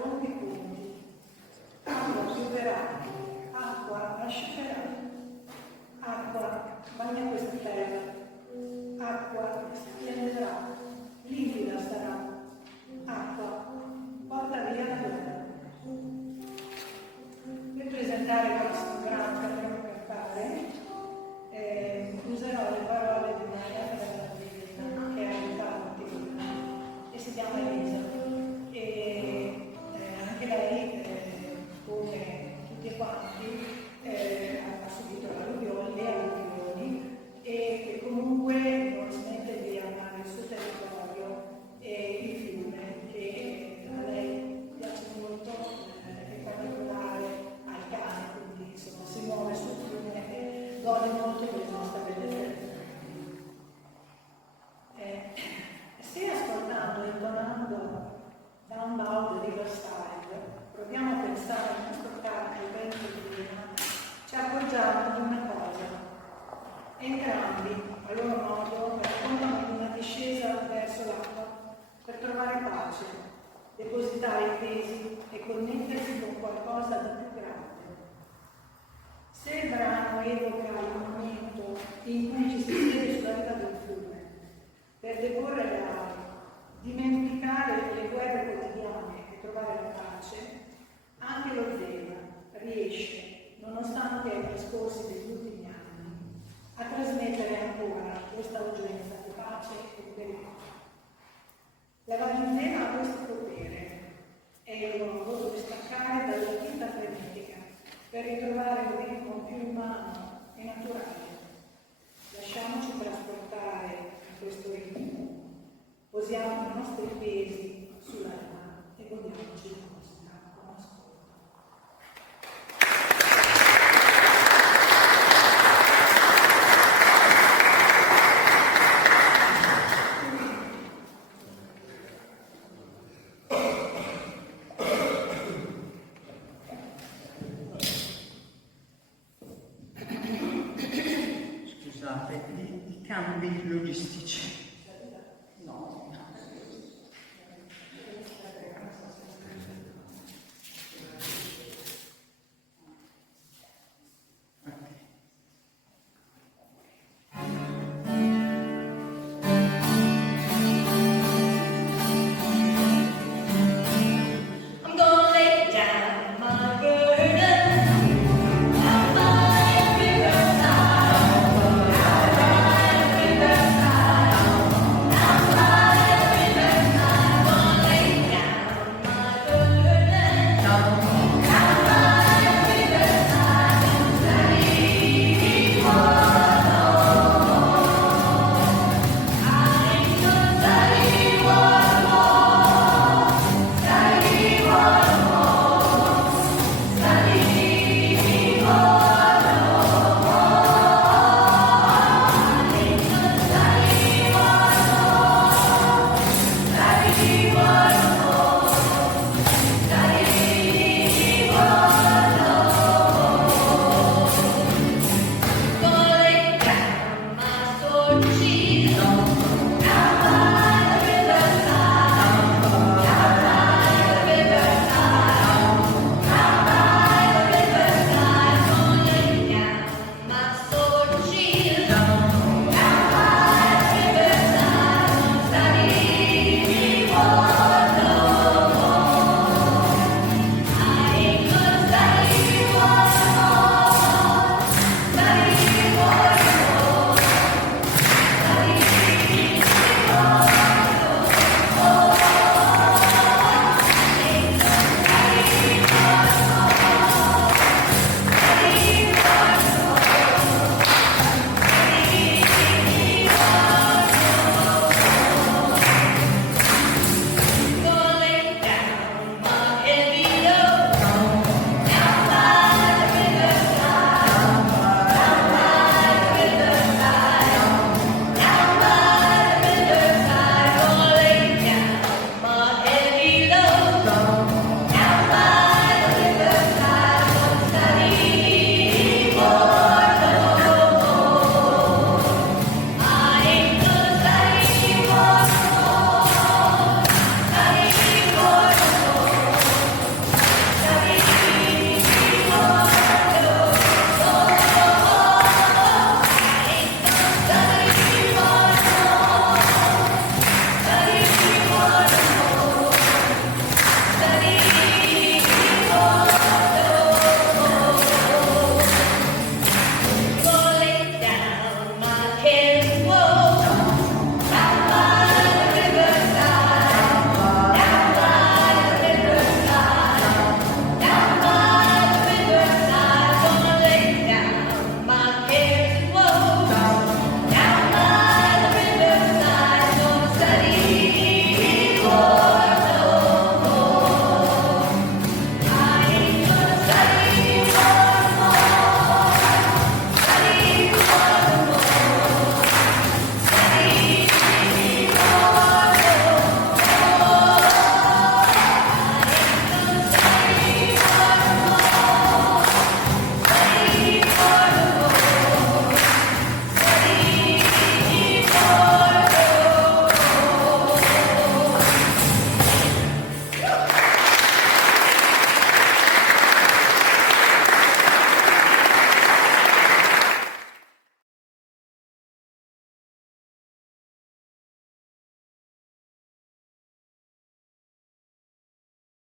rompe i ponti, acqua pioverà, acqua asciugherà, acqua bagna questa terra, acqua splenderà, limpida sarà, acqua porta via la guerra. Per presentare questo brano che andremo a cantare, userò le parole di Maria Fredda, che ha aiutato e si chiama Elisa. E anche lei, come tutti quanti, ha subito le alluvioni e comunque non smette di amare il suo territorio e il fiume, che a lei piace molto, in particolare al cane, quindi insomma si muove sul fiume e gode molto delle nostre bellezze. Se ascoltando e intonando Down Bow the Riverside, proviamo a pensare al nostro canto ben divino, ci accorgiamo di una cosa. Entrambi, a loro modo, raccontano di una discesa verso l'acqua per trovare pace, depositare i pesi e connettersi con qualcosa di più grande. Se il brano evoca il momento in cui ci si siede sulla riva del fiume per deporre le ali, dimenticare le guerre quotidiane e trovare la pace, anche lo Zena riesce, nonostante i trascorsi degli ultimi anni, a trasmettere ancora questa urgenza di pace e di verità. La Valenzena ha questo potere, è il luogo dove staccare dalla vita frenetica per ritrovare un ritmo più umano e naturale. Lasciamoci trasportare a questo ritmo, posiamo i nostri pesi sulla riva e godiamoci la musica con ascolto. Scusate, i cambi logistici.